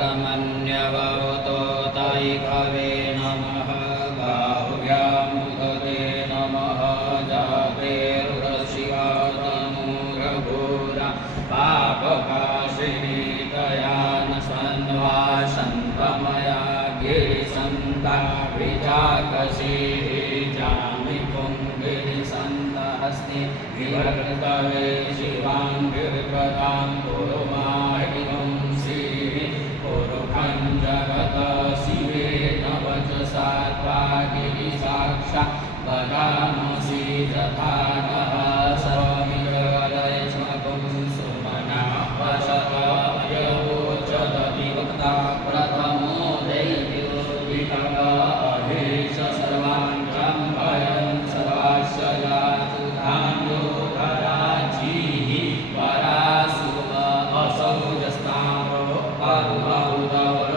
मन्यवतो तैकवे नमः गाहुव्यामुदते नमः जातेरुदशिवा तनूरघोरा पापकाशिनी दयान सन्वासन्तमया गिरिसन्ता विजाकशी जामि पुङ्गिरिसन्तहस्ति विवर्तवे शिवां गिरिपदां कुरुमाहिं जगत शिवे नवचसा त्वागिरिसाक्षा वदामसि तथा नः सर्वमिदवलयस्मकं सुमना वशतयवोचदति वक्ता प्रथमो दैव्योदितः अहेश सर्वान् चम्पयन् सर्वास्य जातु धान्यो धराजीः परासुव असौ जस्ताम्रो अरुहौदव